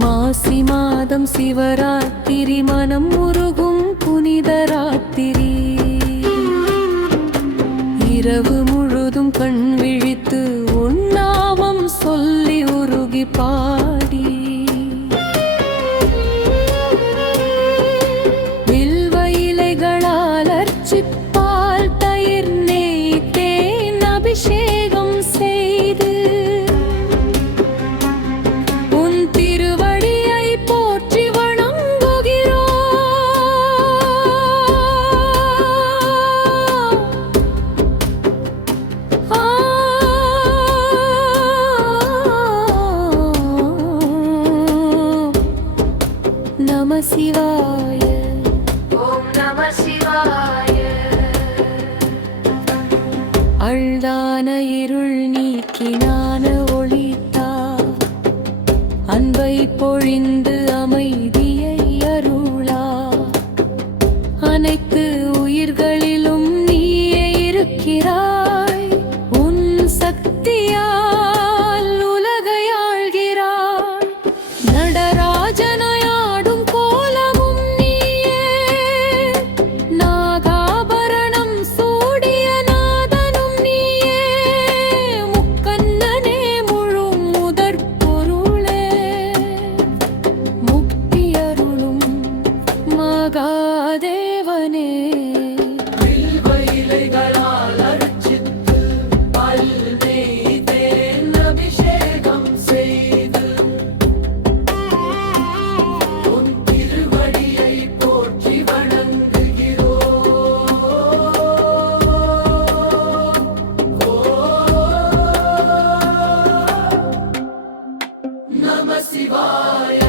மாசி மாதம் சிவராத்திரி மனம் உருகும் புனித ராத்திரி. இரவு முழுதும் கண் விழித்து உன் நாமம் சொல்லி உருகி பாடி வில்வ இலைகளால் அர்ச்சிப்பால் தயிர் நெய் தேன் அபிஷேகம் செய்து உன் திருவடியை போற்றி வணங்குகிறோம். நம சிவாய. ஓம் நம சிவாய. அழ்தான இருள் நீக்கி ஞான ஒளித்தா அன்பை பொழிந்து அமைதியை அருளா. அனைத்து உயிர்களிலும் நீயே இருக்கிறாய். உன் சக்தியால் உலகை ஆள்கிறாய். நடராஜனையாடும் கோலமும் நீயே. நாகாபரணம் சூடிய நாதனும் நீயே. முக்கண்ணனே முழு முதற் பொருளே. முக்தியருளும் மகாதேவனே. வில்வ இலைகளால் அர்ச்சித்து பால் நெய் தேன் அபிஷேகம் செய்து உன் திருவடியை போற்றி வணங்குகிறோம். நம சிவாய.